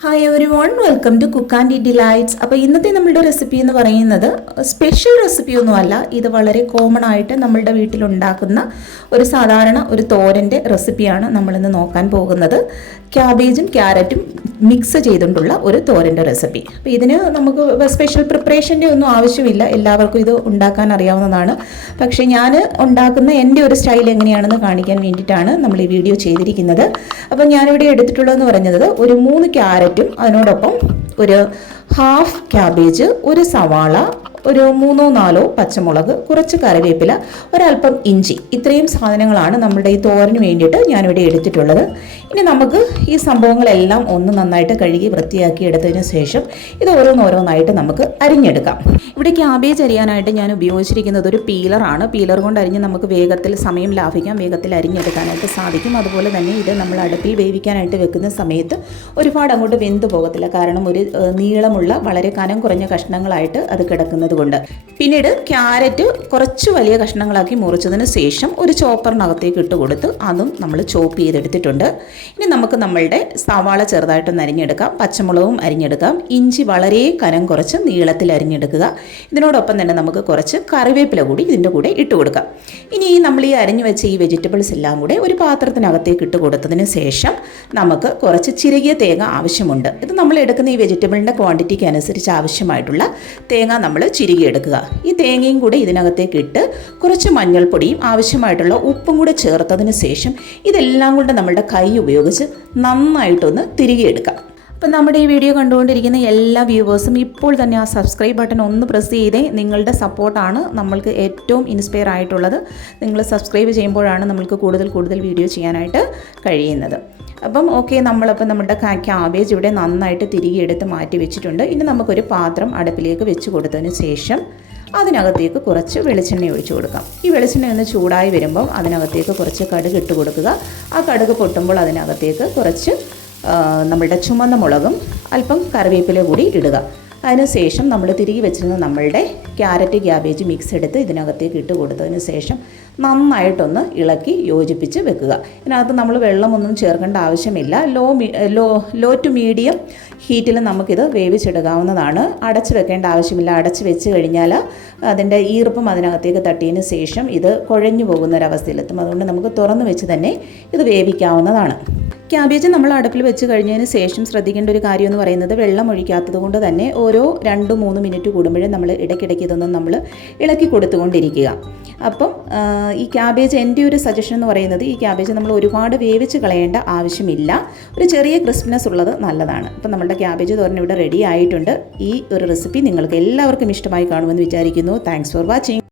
Hi everyone, welcome to cook and eat delights. അപ്പോൾ ഇന്നത്തെ നമ്മളുടെ റെസിപ്പി എന്ന് പറയുന്നത് സ്പെഷ്യൽ റെസിപ്പിയൊന്നുമല്ല. ഇത് വളരെ കോമൺ ആയിട്ട് നമ്മളുടെ വീട്ടിലുണ്ടാക്കുന്ന ഒരു സാധാരണ ഒരു തോരൻ്റെ റെസിപ്പിയാണ് നമ്മളിന്ന് നോക്കാൻ പോകുന്നത്. ക്യാബേജും ക്യാരറ്റും മിക്സ് ചെയ്തുകൊണ്ടുള്ള ഒരു തോരൻ്റെ റെസിപ്പി. അപ്പോൾ ഇതിന് നമുക്ക് സ്പെഷ്യൽ പ്രിപ്പറേഷൻ്റെ ഒന്നും ആവശ്യമില്ല, എല്ലാവർക്കും ഇത് ഉണ്ടാക്കാൻ അറിയാവുന്നതാണ്. പക്ഷേ ഞാൻ ഉണ്ടാക്കുന്ന എൻ്റെ ഒരു സ്റ്റൈൽ എങ്ങനെയാണെന്ന് കാണിക്കാൻ വേണ്ടിയിട്ടാണ് നമ്മൾ ഈ വീഡിയോ ചെയ്തിരിക്കുന്നത്. അപ്പോൾ ഞാനിവിടെ എടുത്തിട്ടുള്ളതെന്ന് പറയുന്നത് ഒരു 3 ക്യാരറ്റും അതിനോടൊപ്പം ഒരു ഹാഫ് ക്യാബേജ്, ഒരു സവാള, ഒരു 3-4 പച്ചമുളക്, കുറച്ച് കറിവേപ്പില, ഒരല്പം ഇഞ്ചി, ഇത്രയും സാധനങ്ങളാണ് നമ്മുടെ ഈ തോരന് വേണ്ടിയിട്ട് ഞാനിവിടെ എടുത്തിട്ടുള്ളത്. ഇനി നമുക്ക് ഈ സംഭവങ്ങളെല്ലാം ഒന്ന് നന്നായിട്ട് കഴുകി വൃത്തിയാക്കി എടുത്തതിന് ശേഷം ഇത് ഓരോന്നോരോന്നായിട്ട് നമുക്ക് അരിഞ്ഞെടുക്കാം. ഇവിടെ ക്യാബേജ് അരിയാനായിട്ട് ഞാൻ ഉപയോഗിച്ചിരിക്കുന്നത് ഒരു പീലറാണ്. പീലർ കൊണ്ട് അരിഞ്ഞ് നമുക്ക് വേഗത്തിൽ സമയം ലാഭിക്കാം, വേഗത്തിൽ അരിഞ്ഞെടുക്കാനായിട്ട് സാധിക്കും. അതുപോലെ തന്നെ ഇത് നമ്മൾ അടുപ്പിൽ വേവിക്കാനായിട്ട് വെക്കുന്ന സമയത്ത് ഒരുപാട് അങ്ങോട്ട് വെന്ത് പോകത്തില്ല, കാരണം ഒരു നീളമുള്ള വളരെ കനം കുറഞ്ഞ കഷ്ണങ്ങളായിട്ട് അത് കിടക്കുന്നത് കൊണ്ട്. പിന്നീട് ക്യാരറ്റ് കുറച്ച് വലിയ കഷ്ണങ്ങളാക്കി മുറിച്ചതിന് ശേഷം ഒരു ചോപ്പറിനകത്തേക്ക് ഇട്ട് കൊടുത്ത് അതും നമ്മൾ ചോപ്പ് ചെയ്തെടുത്തിട്ടുണ്ട്. ഇനി നമുക്ക് നമ്മളുടെ സവാള ചെറുതായിട്ടൊന്ന് അരിഞ്ഞെടുക്കാം, പച്ചമുളകും അരിഞ്ഞെടുക്കാം, ഇഞ്ചി വളരെ കനം കുറച്ച് നീളത്തിൽ അരിഞ്ഞെടുക്കുക. ഇതിനോടൊപ്പം തന്നെ നമുക്ക് കുറച്ച് കറിവേപ്പില കൂടി ഇതിൻ്റെ കൂടെ ഇട്ട് കൊടുക്കാം. ഇനി നമ്മൾ ഈ അരിഞ്ഞു വെച്ച ഈ വെജിറ്റബിൾസ് എല്ലാം കൂടെ ഒരു പാത്രത്തിനകത്തേക്ക് ഇട്ട് കൊടുത്തതിന് ശേഷം നമുക്ക് കുറച്ച് ചിരകിയ തേങ്ങ ആവശ്യമുണ്ട്. ഇത് നമ്മൾ എടുക്കുന്ന ഈ വെജിറ്റബിളിൻ്റെ ക്വാണ്ടിറ്റിക്ക് അനുസരിച്ച് ആവശ്യമായിട്ടുള്ള തേങ്ങ നമ്മൾ ചിരുകിയെടുക്കുക. ഈ തേങ്ങയും കൂടെ ഇതിനകത്തേക്ക് ഇട്ട് കുറച്ച് മഞ്ഞൾപ്പൊടിയും ആവശ്യമായിട്ടുള്ള ഉപ്പും കൂടെ ചേർത്തതിന് ശേഷം ഇതെല്ലാം കൊണ്ട് നമ്മളുടെ കൈ ഉപയോഗിച്ച് നന്നായിട്ടൊന്ന് തിരികെയെടുക്കാം. അപ്പം നമ്മുടെ ഈ വീഡിയോ കണ്ടുകൊണ്ടിരിക്കുന്ന എല്ലാ വ്യൂവേഴ്സും ഇപ്പോൾ തന്നെ ആ സബ്സ്ക്രൈബ് ബട്ടൺ ഒന്ന് പ്രസ് ചെയ്തേ. നിങ്ങളുടെ സപ്പോർട്ടാണ് നമ്മൾക്ക് ഏറ്റവും ഇൻസ്പയർ ആയിട്ടുള്ളത്. നിങ്ങൾ സബ്സ്ക്രൈബ് ചെയ്യുമ്പോഴാണ് നമ്മൾക്ക് കൂടുതൽ വീഡിയോ ചെയ്യാനായിട്ട് കഴിയുന്നത്. അപ്പം ഓക്കെ, നമ്മളപ്പം നമ്മുടെ ക്യാബേജ് ഇവിടെ നന്നായിട്ട് തിരികെ എടുത്ത് മാറ്റി വെച്ചിട്ടുണ്ട്. ഇനി നമുക്കൊരു പാത്രം അടുപ്പിലേക്ക് വെച്ച് കൊടുത്തതിന് ശേഷം അതിനകത്തേക്ക് കുറച്ച് വെളിച്ചെണ്ണ ഒഴിച്ചു കൊടുക്കാം. ഈ വെളിച്ചെണ്ണ ഒന്ന് ചൂടായി വരുമ്പോൾ അതിനകത്തേക്ക് കുറച്ച് കടുക് ഇട്ട് കൊടുക്കുക. ആ കടുക് പൊട്ടുമ്പോൾ അതിനകത്തേക്ക് കുറച്ച് നമ്മളുടെ ചുമന്ന മുളകും അല്പം കറിവേപ്പില കൂടി ഇടുക. അതിനുശേഷം നമ്മൾ തിരികെ വെച്ചിരുന്ന നമ്മളുടെ ക്യാരറ്റ് ക്യാബേജ് മിക്സ് എടുത്ത് ഇതിനകത്തേക്ക് ഇട്ട് കൊടുത്തതിന് ശേഷം നന്നായിട്ടൊന്ന് ഇളക്കി യോജിപ്പിച്ച് വെക്കുക. ഇതിനകത്ത് നമ്മൾ വെള്ളമൊന്നും ചേർക്കേണ്ട ആവശ്യമില്ല. ലോ ടു മീഡിയം ഹീറ്റിൽ നമുക്കിത് വേവിച്ചെടുക്കാവുന്നതാണ്. അടച്ച് വെക്കേണ്ട ആവശ്യമില്ല. അടച്ച് വെച്ച് കഴിഞ്ഞാൽ അതിൻ്റെ ഈർപ്പം അതിനകത്തേക്ക് തട്ടിയതിന് ശേഷം ഇത് കുഴഞ്ഞു പോകുന്നൊരവസ്ഥയിലെത്തും. അതുകൊണ്ട് നമുക്ക് തുറന്ന് വെച്ച് തന്നെ ഇത് വേവിക്കാവുന്നതാണ്. ക്യാബേജ് നമ്മൾ അടുപ്പിൽ വെച്ച് കഴിഞ്ഞതിന് ശേഷം ശ്രദ്ധിക്കേണ്ട ഒരു കാര്യം എന്ന് പറയുന്നത് വെള്ളം ഒഴിക്കാത്തത് കൊണ്ട് തന്നെ ഓരോ 2-3 മിനിറ്റ് കൂടുമ്പോഴും നമ്മൾ ഇടയ്ക്കിടയ്ക്ക് ഇതൊന്നും നമ്മൾ ഇളക്കി കൊടുത്തുകൊണ്ടിരിക്കുക. അപ്പം ഈ ക്യാബേജ് എൻ്റെ ഒരു സജഷൻ എന്ന് പറയുന്നത് ഈ ക്യാബേജ് നമ്മൾ ഒരുപാട് വേവിച്ച് കളയേണ്ട ആവശ്യമില്ല. ഒരു ചെറിയ ക്രിസ്പിനെസ് ഉള്ളത് നല്ലതാണ്. അപ്പം നമ്മുടെ ക്യാബേജ് തോരൻ ഇവിടെ റെഡി ആയിട്ടുണ്ട്. ഈ ഒരു റെസിപ്പി നിങ്ങൾക്ക് എല്ലാവർക്കും ഇഷ്ടമായി കാണുമെന്ന് വിചാരിക്കുന്നു. Thanks for watching.